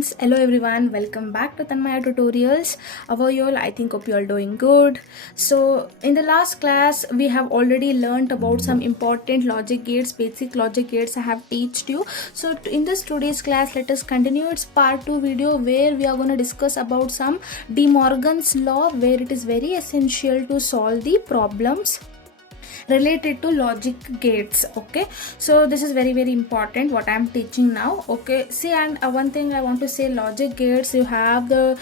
friends, hello everyone, welcome back to Tanmaya Tutorials. How are you all? I think hope you all doing good. So in the last class we have already learned about some important logic gates, basic logic gates I have taught you. So in this today's class, let us continue its part 2 video where we are going to discuss about some De Morgan's law, where it is very essential to solve the problems related to logic gates. Okay, so this is very important what I am teaching now. Okay, see, and one thing I want to say, logic gates, you have the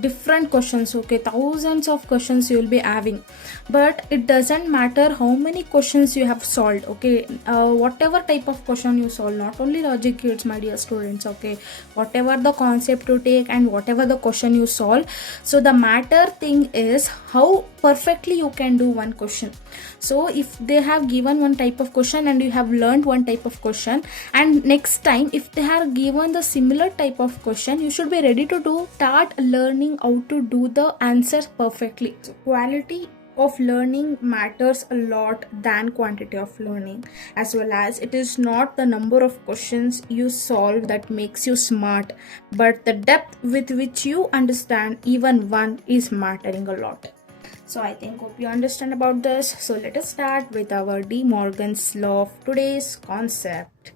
different questions. Okay, thousands of questions you will be having, but it doesn't matter how many questions you have solved. Okay, whatever type of question you solve, not only logic gates, my dear students. Okay, whatever the concept you take and whatever the question you solve, so the matter thing is how perfectly you can do one question. So if they have given one type of question and you have learned one type of question, and next time if they have given the similar type of question, you should be ready to start learning how to do the answers perfectly. So quality of learning matters a lot than quantity of learning, as well as it is not the number of questions you solve that makes you smart, but the depth with which you understand even one is mattering a lot. So I think hope you understand about this. So let us start with our De Morgan's law of today's concept.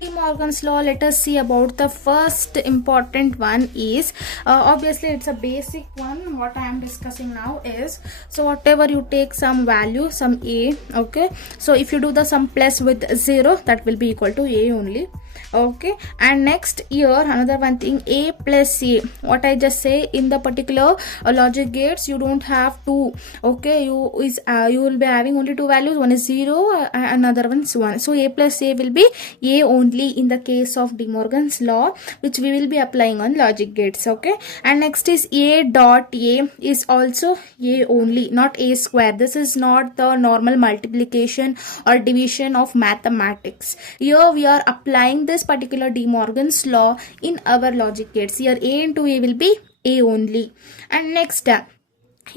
De Morgan's law, let us see about the first important one is obviously it's a basic one. What I am discussing now is, so whatever you take some value, some a, okay, so if you do the sum plus with 0, that will be equal to a only. Okay, and next here another one thing, a plus a, what I just say in the particular logic gates, you don't have two. Okay, you will be having only two values, one is 0, another one is 1. So a plus a will be a only in the case of De Morgan's law, which we will be applying on logic gates. Okay, and next is a dot a is also a only, not a square. This is not the normal multiplication or division of mathematics. Here we are applying this particular De Morgan's law in our logic gates. Here a into a will be a only. And next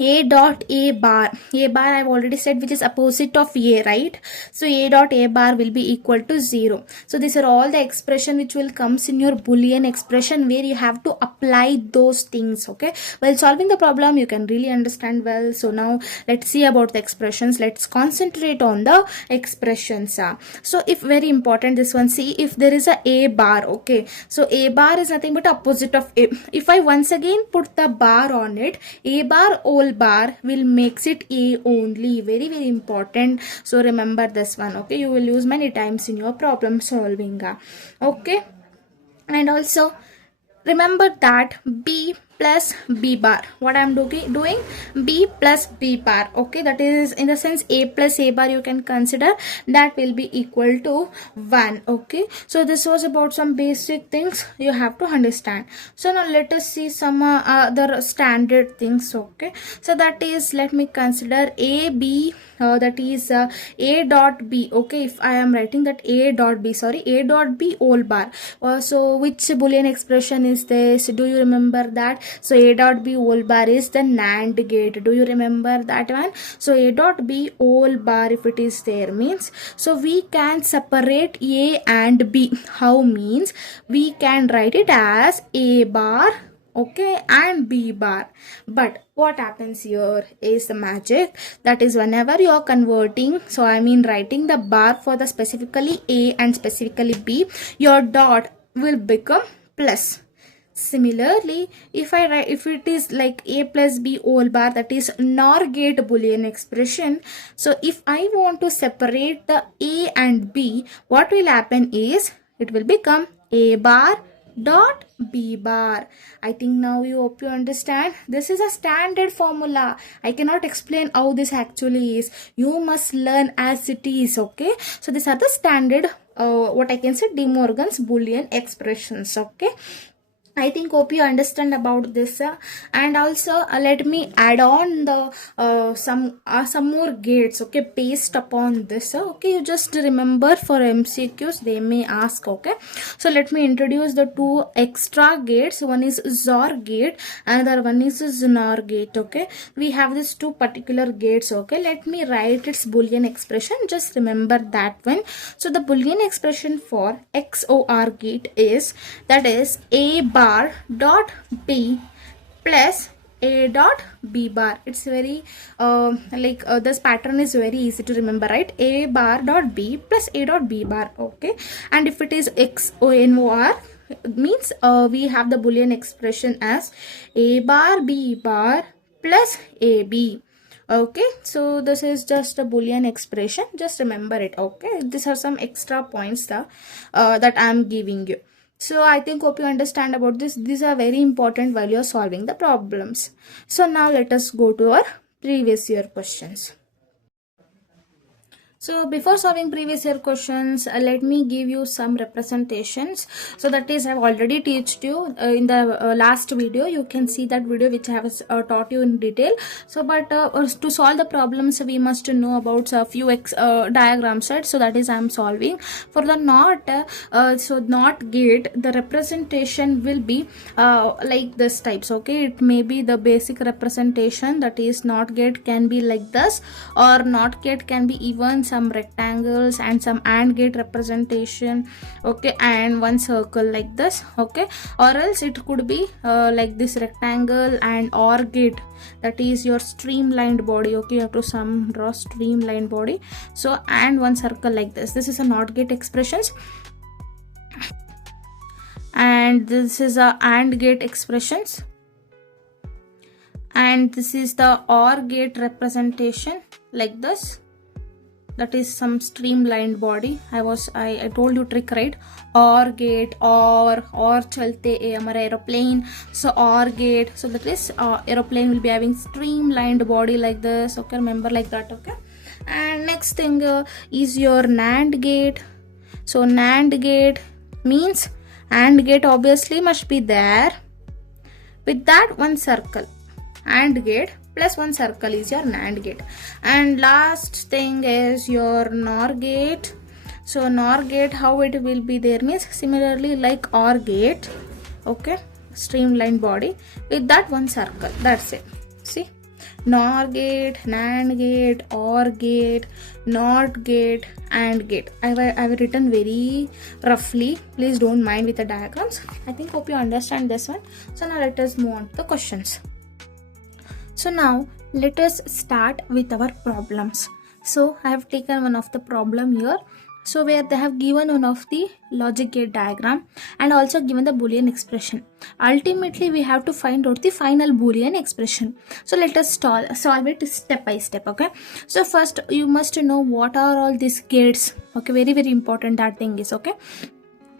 a dot a bar I've already said, which is opposite of a, right? So a dot a bar will be equal to 0. So these are all the expression which will comes in your Boolean expression, where you have to apply those things. Okay, while solving the problem you can really understand well. So now let's see about the expressions. Let's concentrate on the expressions. So if very important this one, see if there is a bar. Okay, so a bar is nothing but opposite of a. If I once again put the bar on it, a bar bar will makes it a only. Very important. So remember this one. Okay, you will use many times in your problem solving. Okay, and also remember that b plus b bar, what I am doing b plus b bar. Okay, that is in the sense a plus a bar you can consider, that will be equal to 1. Okay, so this was about some basic things you have to understand. So now let us see some other standard things. Okay, so that is, let me consider a b, that is a dot b. Okay, if I am writing that a dot b, sorry, a dot b whole bar, so which Boolean expression is this? Do you remember that? So a dot b whole bar is the NAND gate. Do you remember that one? So a dot b whole bar, if it is there, means so we can separate a and b. How? Means we can write it as a bar, okay, and b bar. But what happens here is the magic, that is whenever you are converting, so I mean writing the bar for the specifically a and specifically b, your dot will become plus. Similarly, if I write, if it is like a plus b whole bar, that is NOR gate Boolean expression. So if I want to separate the a and b, what will happen is it will become a bar dot b bar. I think now you hope you understand. This is a standard formula. I cannot explain how this actually is. You must learn as it is. Okay, so these are the standard what I can say De Morgan's Boolean expressions. Okay, I think hope you understand about this, and also let me add on the some more gates, okay, based upon this. Okay, you just remember for MCQs they may ask. Okay, so let me introduce the two extra gates. One is XOR gate, another one is XNOR gate. Okay, we have these two particular gates. Okay, let me write its Boolean expression. Just remember that one. So the Boolean expression for XOR gate is, that is, A bar dot B plus A dot B bar. It's very this pattern is very easy to remember, right? A bar dot B plus A dot B bar. Okay, and if it is XOR means we have the Boolean expression as A bar B bar plus AB. Okay, so this is just a Boolean expression, just remember it. Okay, these are some extra points that I am giving you. So I think hope you understand about this. These are very important while you are solving the problems. So now let us go to our previous year questions. So before solving previous year questions, let me give you some representations. So that is, I've already taught you in the last video. You can see that video which I have taught you in detail. So but to solve the problems, we must know about a few diagrams, right? So that is I'm solving. For the NOT, so NOT gate, the representation will be like this types. Okay, it may be the basic representation, that is NOT gate can be like this, or NOT gate can be even some rectangles and some AND gate representation. Okay, and one circle like this. Okay, or else it could be like this rectangle and OR gate, that is your streamlined body. Okay, you have to draw streamlined body. So and one circle like this. This is a NOT gate expressions, and this is a AND gate expressions, and this is the OR gate representation like this, that is some streamlined body. I told you trick, right? OR gate, or chalte hamara aeroplane. So OR gate, so that is aeroplane will be having streamlined body like this. Okay, remember like that. Okay, and next thing is your NAND gate. So NAND gate means AND gate obviously must be there, with that one circle. AND gate plus one circle is your NAND gate. And last thing is your NOR gate. So NOR gate, how it will be there means similarly like OR gate. Okay, streamlined body with that one circle. That's it. See, NOR gate, NAND gate, OR gate, NOT gate, AND gate. I've written very roughly. Please don't mind with the diagrams. I think hope you understand this one. So now let us move on to the questions. So now let us start with our problems. So I have taken one of the problem here. So where they have given one of the logic gate diagram and also given the Boolean expression. Ultimately we have to find out the final Boolean expression. So let us solve it step by step. Okay, so first you must know what are all these gates. Okay, very important that thing is. Okay,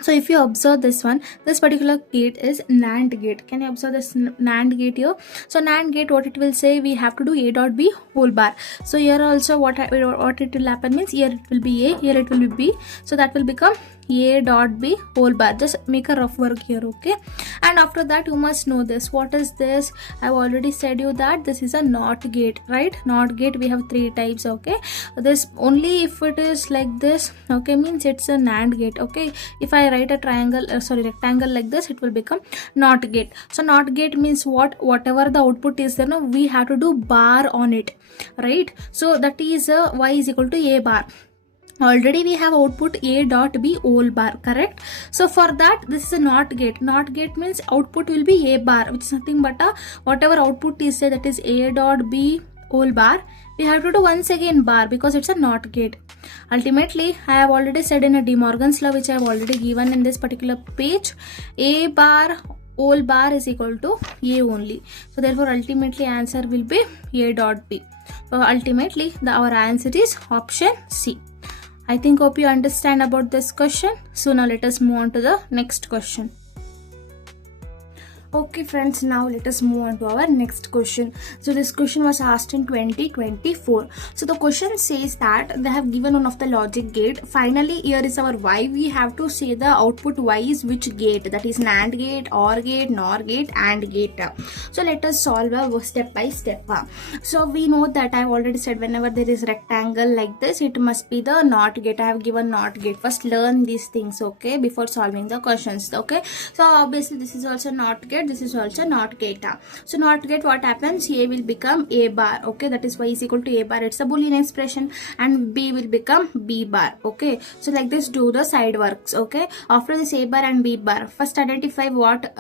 so if you observe this one, this particular gate is NAND gate. Can you observe this NAND gate here? So NAND gate, what it will say, we have to do A dot B whole bar. So here also what it will happen means, here it will be A, here it will be B. So that will become A dot B whole bar. Just make a rough work here. Okay, and after that you must know this. What is this? I've already said you that this is a NOT gate, right? NOT gate, we have three types. Okay, this only if it is like this, okay, means it's a NAND gate. Okay, if I write a rectangle like this, it will become NOT gate. So NOT gate means whatever the output is there, no, we have to do bar on it, right? So that is y is equal to A bar. Already we have output A dot B whole bar, correct? So for that, this is a NOT gate. NOT gate means output will be A bar, which is nothing but whatever output is say, that is A dot B whole bar, we have to do once again bar, because it's a NOT gate. Ultimately, I have already said in a De Morgan's law, which I have already given in this particular page, A bar whole bar is equal to A only. So therefore ultimately answer will be A dot B. So ultimately our answer is option C. I think hope you understand about this question. So now let us move on to the next question. Okay friends, now let us move on to our next question. So this question was asked in 2024. So the question says that they have given one of the logic gate. Finally here is our y. We have to say the output y is which gate, that is NAND gate, OR gate, NOR gate, AND gate. So let us solve a step by step. So we know that I have already said whenever there is rectangle like this, it must be the NOT gate. I have given NOT gate. First learn these things, okay, before solving the questions. Okay, so obviously this is also NOT gate, this is also NOT gate. So NOT gate, what happens, A will become A bar, okay, that is y is equal to A bar, it's a Boolean expression, and B will become B bar. Okay, so like this do the side works. Okay, after this A bar and B bar, first identify what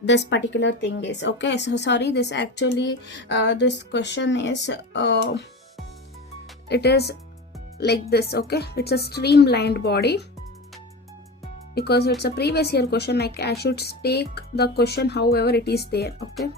this particular thing is. Okay, so sorry, this actually this question is it is like this. Okay, it's a streamlined body. Because it's a previous year question, I should take the question however it is there. Okay,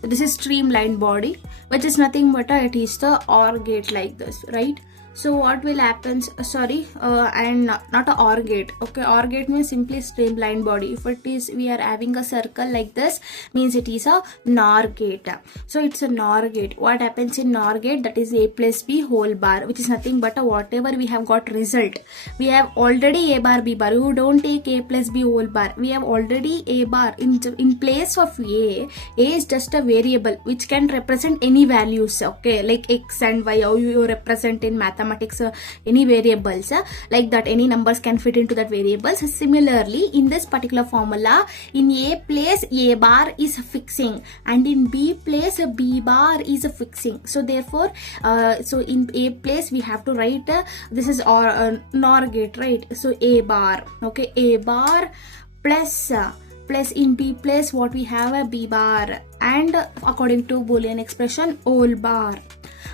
so this is streamlined body, which is nothing but it is the OR gate like this, right? So what will happen, and not a OR gate. Okay, OR gate means simply streamlined body. If it is, we are having a circle like this, means it is a NOR gate. So it's a NOR gate. What happens in NOR gate, that is A plus B whole bar, which is nothing but a whatever we have got result. We have already A bar B bar. You don't take A plus B whole bar. We have already A bar. In place of A is just a variable which can represent any values. Okay, like X and Y, how you represent in mathematics. Any variables like that, any numbers can fit into that variables. Similarly, in this particular formula, in A place A bar is fixing, and in B place B bar is fixing. So therefore so in A place we have to write this is NOR gate, right? So A bar, okay, A bar plus plus in B place what we have a B bar, and according to Boolean expression whole bar.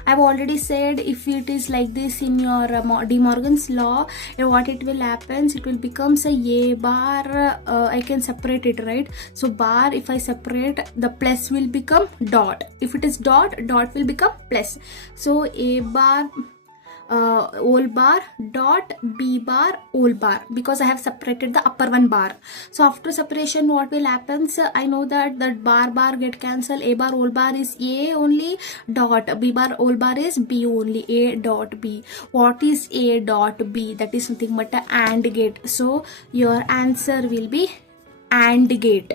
I've already said if it is like this in your De Morgan's law, what it will happen, it will become a bar. I can separate it, right? So bar, if I separate, the plus will become dot. If it is dot, dot will become plus. So A bar whole bar dot B bar whole bar, because I have separated the upper one bar. So after separation, what will happen? So I know that bar get cancelled. A bar whole bar is A only, dot B bar whole bar is B only, A dot B. What is A dot B? That is nothing but a AND gate. So your answer will be AND gate.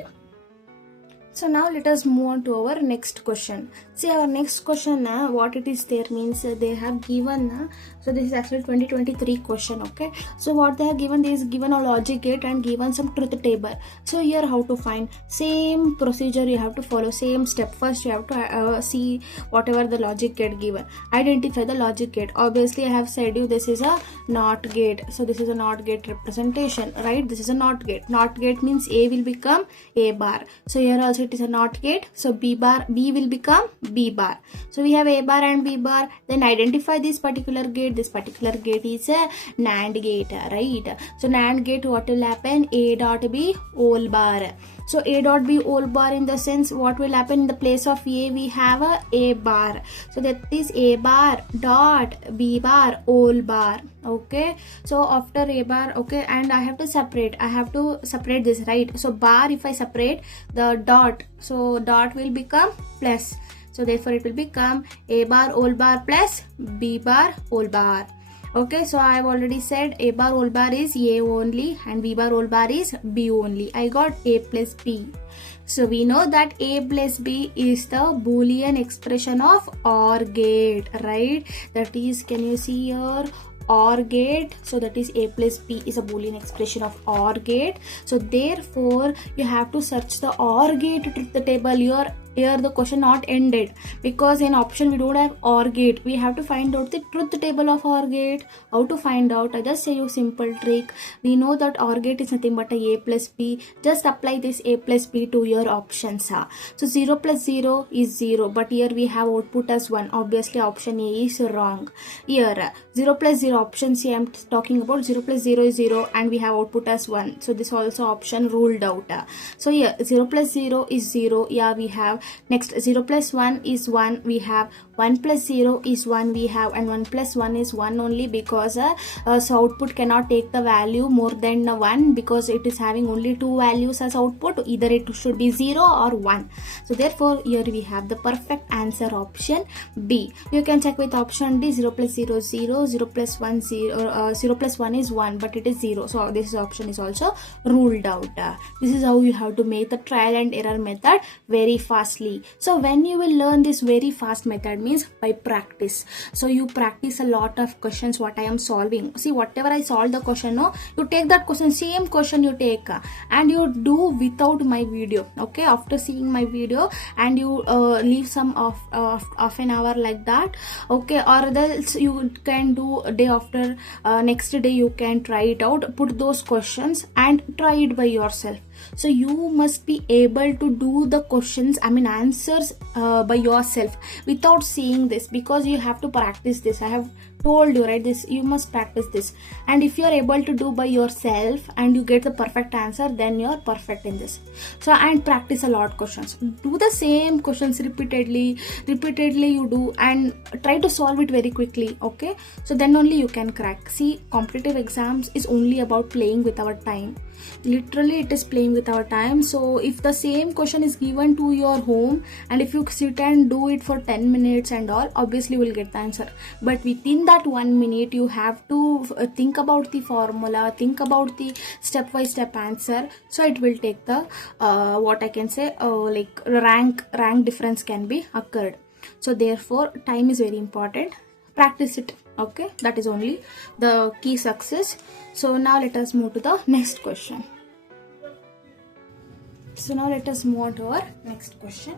So now let us move on to our next question. See, our next question, what it is there means they have given, so this is actually 2023 question. Okay, so what they have given, is given a logic gate and given some truth table. So here how to find, same procedure you have to follow, same step. First you have to see whatever the logic gate given, identify the logic gate. Obviously I have said you this is a NOT gate, so this is a NOT gate representation, right? This is a NOT gate. NOT gate means A will become A bar. So here also it is a NOT gate, so B will become B bar. So we have A bar and B bar. Then identify this particular gate. This particular gate is a NAND gate, right? So NAND gate, what will happen? A dot B whole bar. So A dot B whole bar, in the sense what will happen, in the place of A we have a bar. So that is A bar dot B bar whole bar. Okay, so after A bar, okay, and I have to separate this, right? So bar, if I separate the dot, so dot will become plus. So therefore it will become A bar whole bar plus B bar whole bar. Okay, so I have already said A bar whole bar is A only and B bar whole bar is B only. I got A plus B. So we know that A plus B is the Boolean expression of OR gate, right? That is, can you see here? OR gate. So that is A plus B is a Boolean expression of OR gate. So therefore you have to search the OR gate truth table. Here the question not ended, because in option we don't have OR gate. We have to find out the truth table of OR gate. How to find out? I just say you simple trick. We know that OR gate is nothing but a plus B. Just apply this A plus B to your options. So 0 plus 0 is 0, but here we have output as 1. Obviously option A is wrong. Here 0 plus 0, option C I am talking about, 0 plus 0 is 0 and we have output as 1. So this also option ruled out. So here 0 plus 0 is 0. Yeah, we have Next 0 plus 1 is 1 we have, 1 plus 0 is 1 we have, and 1 plus 1 is 1 only because so output cannot take the value more than 1 because it is having only two values as output, either it should be 0 or 1. So therefore here we have the perfect answer option B. You can check with option D, 0 plus 0 0, 0 plus 1 0, 0 plus 1 is 1 but it is 0, so this option is also ruled out. This is how you have to make the trial and error method very fastly. So when you will learn this very fast method means by practice. So you practice a lot of questions what I am solving. See, whatever I solve the question, no, you take that question, same question you take and you do without my video. Okay, after seeing my video, and you leave some of half an hour like that. Okay, or else you can do day after next day you can try it out, put those questions and try it by yourself. So you must be able to do the questions, I mean answers by yourself without seeing this, because you have to practice this. I have told you, right, this you must practice this, and if you are able to do by yourself and you get the perfect answer, then you are perfect in this. So, and practice a lot questions, do the same questions repeatedly you do, and try to solve it very quickly. Okay, so then only you can crack. See, competitive exams is only about playing with our time. Literally it is playing with our time. So if the same question is given to your home, and if you sit and do it for 10 minutes and all, obviously you will get the answer. But within that 1 minute you have to think about the formula, think about the step by step answer. So it will take the what I can say like rank difference can be occurred. So therefore time is very important. Practice it. Okay, that is only the key success. So now let us move to the next question. So now let us move on to our next question.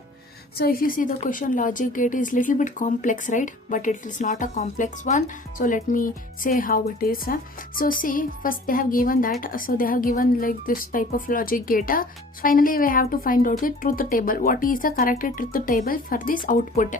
So if you see the question, logic gate is little bit complex, right? But it is not a complex one. So let me say how it is. So see, first they have given that. So they have given like this type of logic gate. Finally we have to find out the truth table. What is the correct truth table for this output?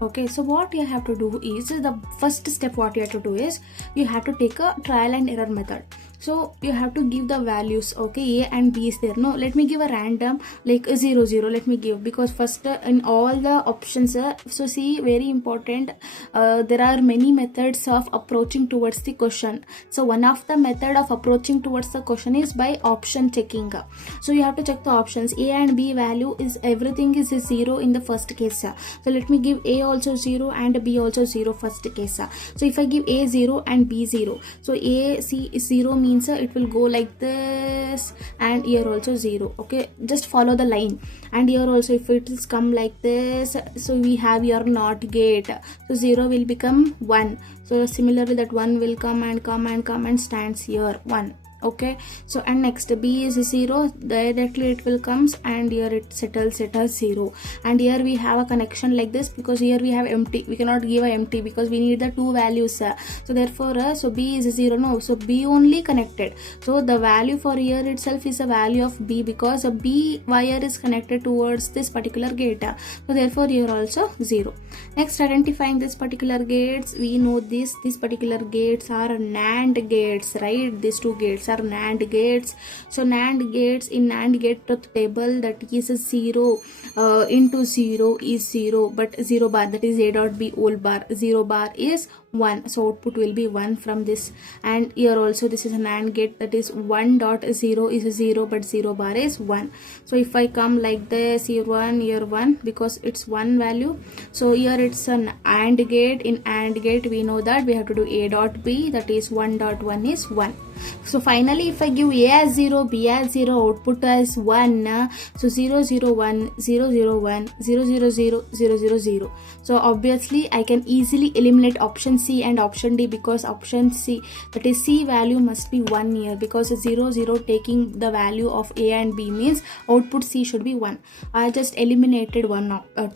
Okay, so what you have to do is, the first step what you have to do is, you have to take a trial and error method. So you have to give the values. Okay, A and B is there. No, let me give a random like 0 0. Let me give, because first in all the options, so see, very important, there are many methods of approaching towards the question. So one of the method of approaching towards the question is by option checking. So you have to check the options. A and B value is, everything is 0 in the first case. So let me give A also 0 and B also 0 first case. So if I give A 0 and B 0, so A, C is 0 means it will go like this, and here also 0. Okay, just follow the line. And here also if it is come like this, so we have your NOT gate, so 0 will become 1. So similarly that 1 will come and stands here 1. Okay, so and next B is 0, directly it will comes, and here it settles it as 0. And here we have a connection like this, because here we have empty, we cannot give a empty because we need the two values. So therefore so B is 0, no, so B only connected. So the value for here itself is a value of B, because a B wire is connected towards this particular gate. So therefore here also 0. Next, identifying this particular gates, we know these particular gates are NAND gates, right? These two gates are NAND gates. So NAND gates, in NAND gate truth table, that is 0 into 0 is 0, but 0 bar, that is A dot B whole bar, 0 bar is 1, so output will be 1 from this. And here also this is a NAND gate, that is 1 dot 0 is 0, but 0 bar is 1. So if I come like this, here 1, because it's 1 value. So here it's an AND gate. In AND gate we know that we have to do A dot B, that is 1 dot 1 is 1. So finally if I give A as 0, B as 0, output as 1, so 0 0 1 0 0 1 0 0 0 0 0 0. So obviously I can easily eliminate option C and option D, because option C, that is C value, must be 1 here, because 0 0 taking the value of A and B means output C should be 1. I just eliminated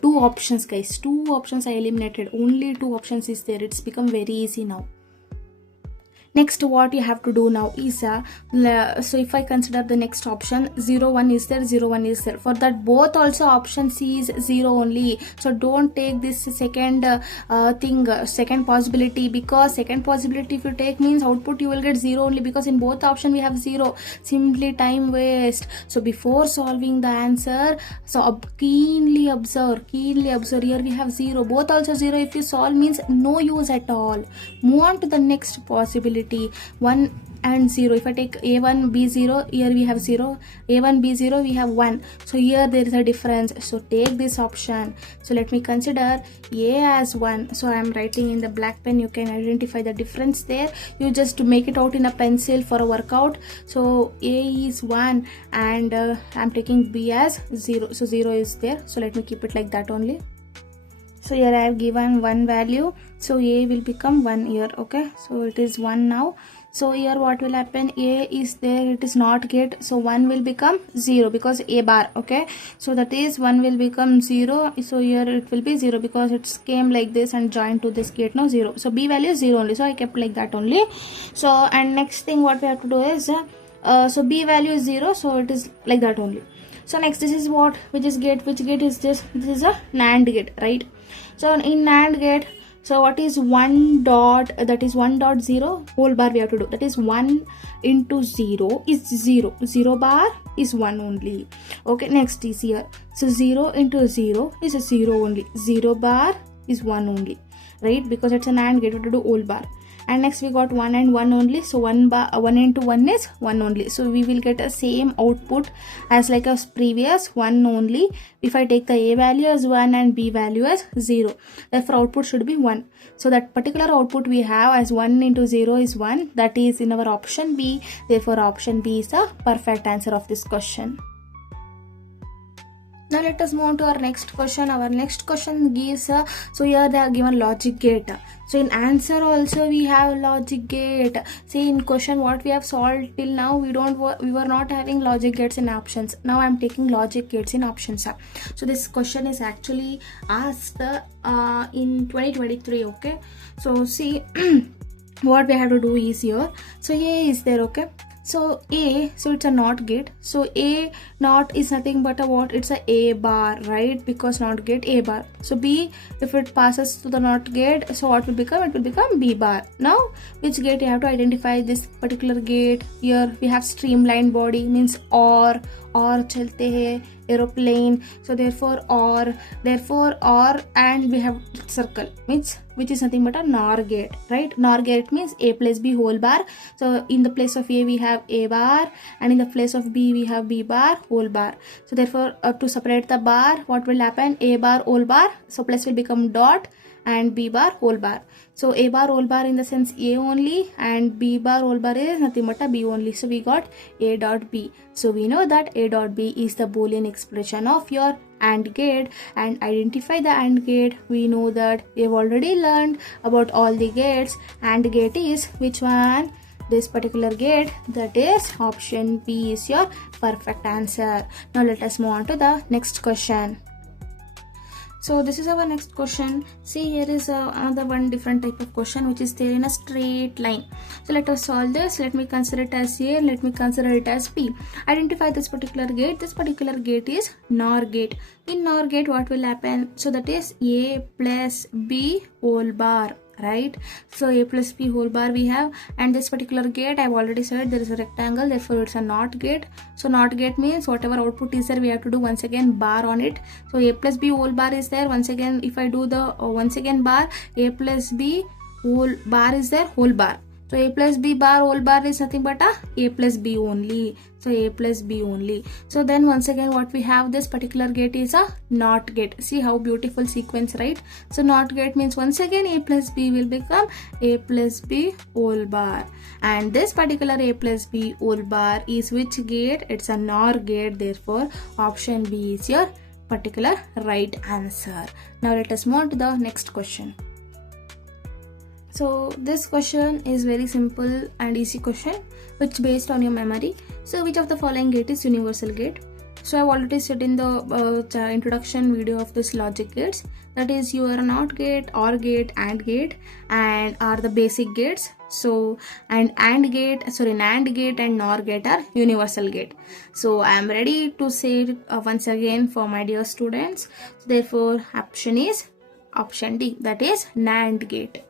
two options, guys. Two options I eliminated, only two options is there. It's become very easy now. Next, what you have to do now is so if I consider the next option, 0 1 is there, 0 1 is there. For that, both also option C is 0 only. So don't take this second second possibility, because second possibility if you take means output you will get 0 only, because in both option we have 0. Simply time waste. So before solving the answer, so keenly observe. Here we have 0, both also 0. If you solve means no use at all. Move on to the next possibility, 1 and 0. If I take a1 b0, here we have 0, a1 b0 we have 1. So here there is a difference, so take this option. So let me consider a as 1. So I am writing in the black pen, you can identify the difference there. You just make it out in a pencil for a workout. So a is 1 and I am taking b as 0, so 0 is there. So let me keep it like that only. So here I have given 1 value, so a will become 1 here. Okay, so it is 1 now. So here what will happen, a is there, it is not gate, so 1 will become 0 because a bar. Okay, so that is 1 will become 0. So here it will be 0 because it came like this and joined to this gate now 0. So b value is 0 only, so I kept like that only. So and next thing what we have to do is so b value is 0, so it is like that only. So next, this is what, which is gate, which gate is this? This is a NAND gate, right? So in NAND gate, so what is 1 dot, that is 1 dot 0 whole bar we have to do, that is 1 into 0 is 0, 0 bar is 1 only. Okay, next is here, so 0 into 0 is a 0 only, 0 bar is 1 only, right? Because it's an AND gate, we have to do whole bar. And next we got 1 and 1 only, so 1 into 1 is 1 only. So we will get a same output as like a previous, 1 only. If I take the a value as 1 and b value as 0, therefore output should be 1. So that particular output we have as 1 into 0 is 1, that is in our option B. Therefore option B is the perfect answer of this question. Now let us move on to our next question. Our next question gives so here they are given logic gate. So in answer also we have logic gate. See, in question what we have solved till now, we were not having logic gates in options. Now I am taking logic gates in options. So this question is actually asked in 2023. Okay, so see what we have to do is here, so a is there. Okay, so a, so it's a NOT gate. So a NOT is nothing but a what? It's a bar, right? Because NOT gate a bar. So b, if it passes to the NOT gate, so what will become? It will become b bar. Now which gate you have to identify? This particular gate. Here we have streamlined body, means or chalte hai, aeroplane. So therefore or, and we have circle, means which is nothing but a NOR gate, right? NOR gate means a plus b whole bar. So in the place of a we have a bar, and in the place of b we have b bar whole bar. So therefore to separate the bar, what will happen? A bar whole bar, so plus will become dot, and b bar whole bar. So a bar whole bar in the sense a only, and b bar whole bar is nothing but a b only. So we got a dot b. So we know that a dot b is the Boolean expression of your AND gate. And identify the AND gate, we know that we have already learned about all the gates. AND gate is which one? This particular gate, that is option B is your perfect answer. Now let us move on to the next question. So this is our next question. See, here is another one different type of question which is there in a straight line. So let us solve this. Let me consider it as A, let me consider it as B. Identify this particular gate. This particular gate is NOR gate. In NOR gate what will happen? So that is A plus B whole bar, right? So a plus b whole bar we have, and this particular gate I've already said there is a rectangle, therefore it's a NOT gate. So NOT gate means whatever output is there we have to do once again bar on it. So a plus b whole bar is there, once again if I do the once again bar, a plus b whole bar is there, whole bar. So a plus b bar whole bar is nothing but a plus b only. So a plus b only. So then once again what we have, this particular gate is a NOT gate. See how beautiful sequence, right? So NOT gate means once again a plus b will become a plus b whole bar. And this particular a plus b whole bar is which gate? It's a NOR gate. Therefore option B is your particular right answer. Now let us move on to the next question. So this question is very simple and easy question which based on your memory. So which of the following gate is universal gate? So I've already said in the introduction video of this logic gates, that is your NOT gate, OR gate, AND gate, and are the basic gates. So NAND gate and NOR gate are universal gate. So I am ready to say it once again for my dear students. So therefore option is option D, that is NAND gate.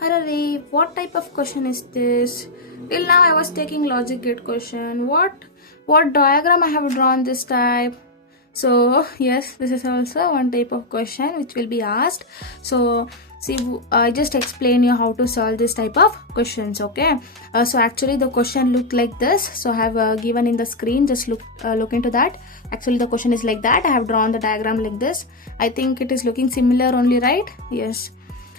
Hurray, what type of question is this? Till now I was taking logic gate question. What diagram I have drawn this type? So yes, this is also one type of question which will be asked. So see, I just explain you how to solve this type of questions. Okay. So actually the question looked like this. So I have given in the screen. Just look into that. Actually the question is like that. I have drawn the diagram like this. I think it is looking similar only, right? Yes.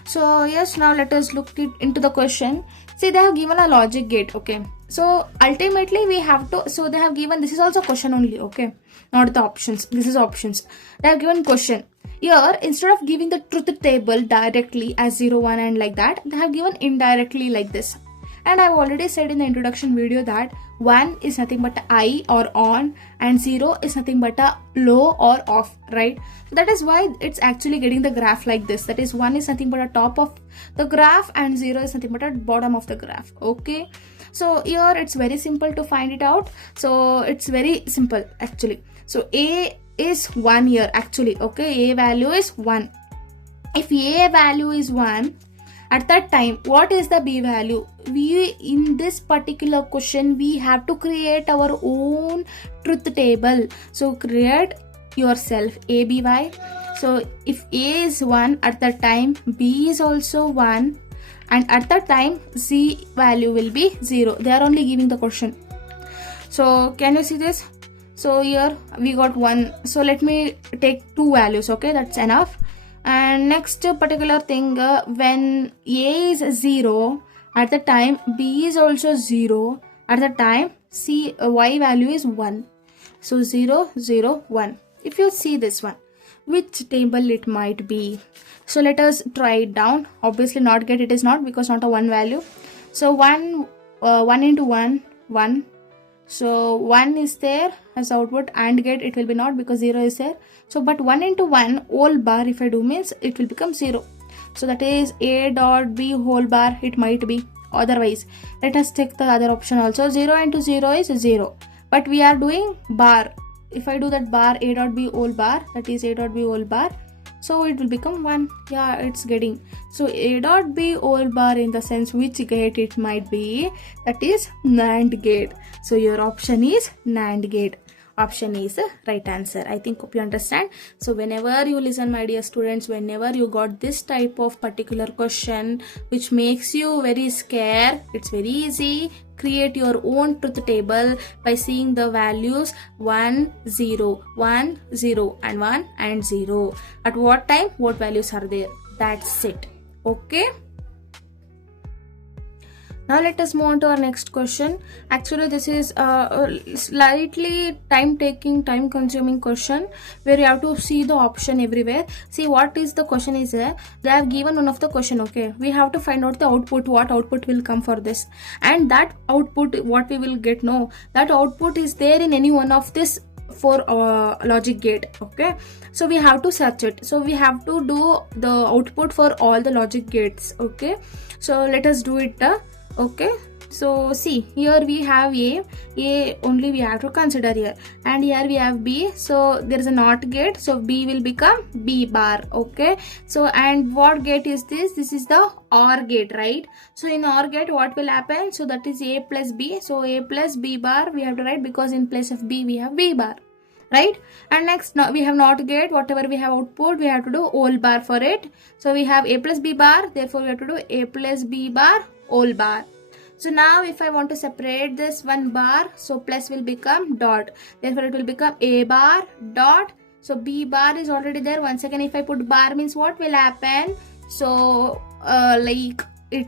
So yes, now let us look into the question. See, they have given a logic gate. Okay, so ultimately we have to, so they have given, this is also question only, okay, not the options. This is options. They have given question. Here, instead of giving the truth table directly as 0, 1 and like that, they have given indirectly like this. And I've already said in the introduction video that 1 is nothing but I or on, and 0 is nothing but a low or off, right? So that is why it's actually getting the graph like this. That is 1 is nothing but a top of the graph and 0 is nothing but a bottom of the graph. Okay. So here it's very simple to find it out. So it's very simple actually. So A is 1 here actually. Okay. A value is 1. If A value is 1, at that time, what is the B value? We, in this particular question, we have to create our own truth table. So create yourself ABY. So if A is 1 at that time, B is also 1, and at that time C value will be 0. They are only giving the question. So can you see this? So here we got 1. So let me take 2 values. Okay, that's enough. And next particular thing, when A is 0, at the time B is also 0, at the time Y value is 1. So 0, 0, 1. If you see this one, which table it might be? So let us try it down. Obviously not get, it is not, because not a 1 value. So 1 into 1, 1. So 1 is there as output, AND gate it will be not because 0 is there. So but 1 into 1 whole bar if I do means it will become 0. So that is A dot B whole bar it might be. Otherwise let us take the other option also. 0 into 0 is 0. But we are doing bar. If I do that bar A dot B whole bar, that is A dot B whole bar. So it will become 1. Yeah, it's getting. So A dot B whole bar in the sense which gate it might be, that is NAND gate. So your option is NAND gate. Option is the right answer. I think hope you understand. So whenever you listen, my dear students, whenever you got this type of particular question which makes you very scared, it's very easy. Create your own truth table by seeing the values 1, 0, 1, 0 and 1 and 0. At what time, what values are there? That's it. Okay. Now let us move on to our next question. Actually this is a slightly time consuming question where you have to see the option everywhere. See what is the question is there. They have given one of the question. Okay, we have to find out the output, what output will come for this, and that output what we will get, no, that output is there in any one of this for logic gate. Okay, so we have to search it. So we have to do the output for all the logic gates. Okay, so let us do it. Okay, so see here we have A only we have to consider here, and here we have B. So there is a NOT gate, so B will become B bar. Okay, so and what gate is this? This is the OR gate, right? So in OR gate what will happen? So that is A plus B. So A plus B bar we have to write, because in place of B we have B bar, right? And next now we have NOT gate. Whatever we have output we have to do whole bar for it. So we have A plus B bar, therefore we have to do A plus B bar whole bar. So now if I want to separate this one bar, so plus will become dot, therefore it will become A bar dot. So B bar is already there. Once again if I put bar means what will happen? So like it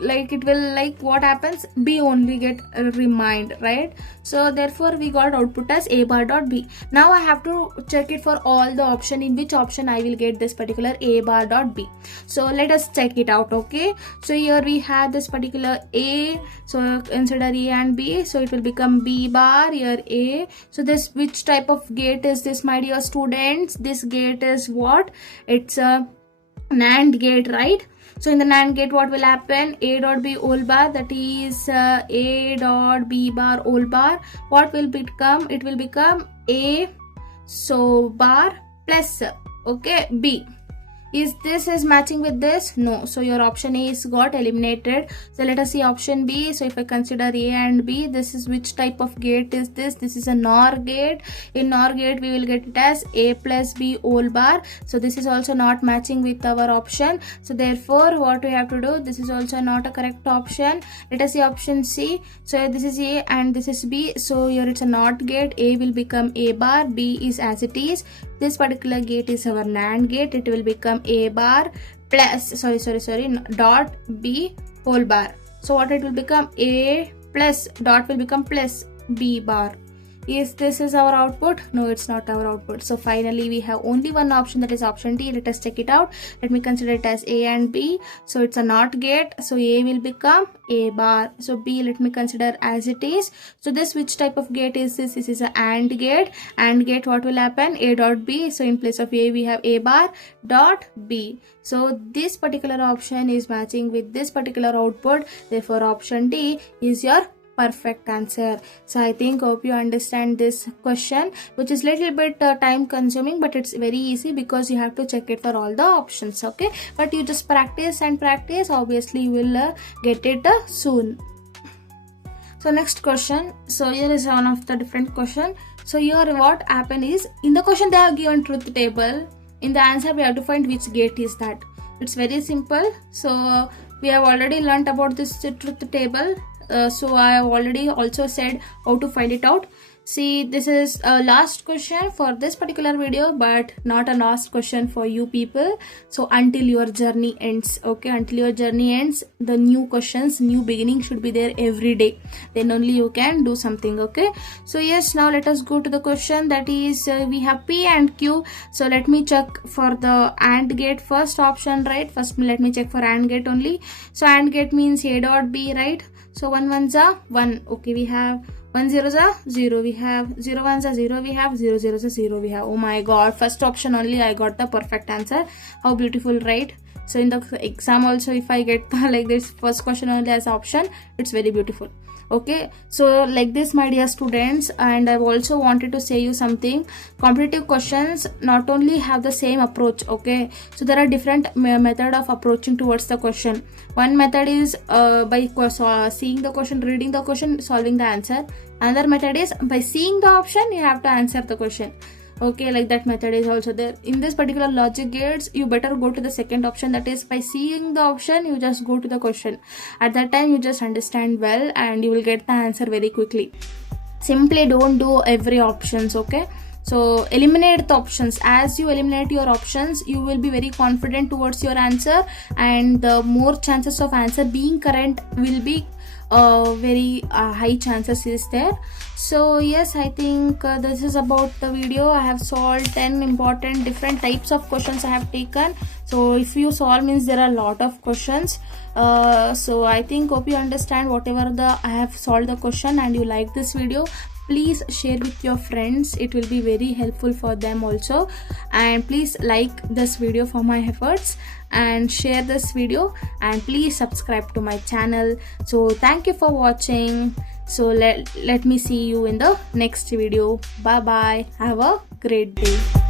like it will, like what happens, B only get remained, right? So therefore we got output as A bar dot B. Now I have to check it for all the option, in which option I will get this particular A bar dot B. So let us check it out. Okay, so here we have this particular A, so consider A and B, so it will become B bar, here A. So this, which type of gate is this, my dear students? This gate is what? It's a NAND gate, right? So in the NAND gate, what will happen? A dot B whole bar, that is A dot B bar whole bar. What will become? It will become A so bar plus, okay, B. Is this is matching with this? No. So your option A is got eliminated. So let us see option B. So if I consider A and B, this is which type of gate is this? This is a NOR gate. In NOR gate, we will get it as A plus B whole bar. So this is also not matching with our option. So therefore, what we have to do, this is also not a correct option. Let us see option C. So this is A and this is B. So here it's a NOT gate. A will become A bar. B is as it is. This particular gate is our NAND gate. It will become A bar plus, dot B whole bar. So what it will become? A plus dot will become plus B bar. Is this is our output? No, it's not our output. So finally we have only one option, that is option D. Let us check it out. Let me consider it as A and B. So it's a NOT gate. So A will become A bar. So B, let me consider as it is. So this, which type of gate is this? This is a AND gate. AND gate, what will happen? A dot B. So in place of A, we have A bar dot B. So this particular option is matching with this particular output. Therefore option D is your perfect answer. So I think, hope you understand this question, which is little bit time consuming, but it's very easy because you have to check it for all the options. Okay, but you just practice and practice, obviously you will get it soon. So next question. So here is one of the different question. So here what happen is, in the question they have given truth table, in the answer we have to find which gate is that. It's very simple. So we have already learnt about this truth table. So I have already also said how to find it out. See, this is a last question for this particular video, but not a last question for you people. So until your journey ends, okay, until your journey ends, the new questions, new beginning should be there every day. Then only you can do something, okay? So yes, now let us go to the question, that is we have P and Q. So let me check for the AND gate first option, right? First let me check for AND gate only. So AND gate means A dot B, right? So 1 1s are 1, okay, we have 1 0s are 0, we have 0 1s are 0, we have 0 0s are 0, we have, oh my god, first option only I got the perfect answer. How beautiful, right? So in the exam also, if I get like this first question only as option, it's very beautiful. Okay, so like this, my dear students, and I've also wanted to say you something. Competitive questions not only have the same approach, okay, so there are different method of approaching towards the question. One method is by seeing the question, reading the question, solving the answer. Another method is by seeing the option, you have to answer the question. Okay, like that method is also there. In this particular logic gates, you better go to the second option, that is by seeing the option, you just go to the question. At that time you just understand well and you will get the answer very quickly. Simply don't do every options, okay? So eliminate the options. As you eliminate your options, you will be very confident towards your answer, and the more chances of answer being correct will be very high chances is there. So yes, I think this is about the video. I have solved 10 important different types of questions I have taken. So if you solve means there are a lot of questions. So I think, hope you understand whatever I have solved the question and you like this video. Please share with your friends, it will be very helpful for them also. And please like this video for my efforts and share this video, and please subscribe to my channel. So thank you for watching. So let me see you in the next video. Bye bye, have a great day.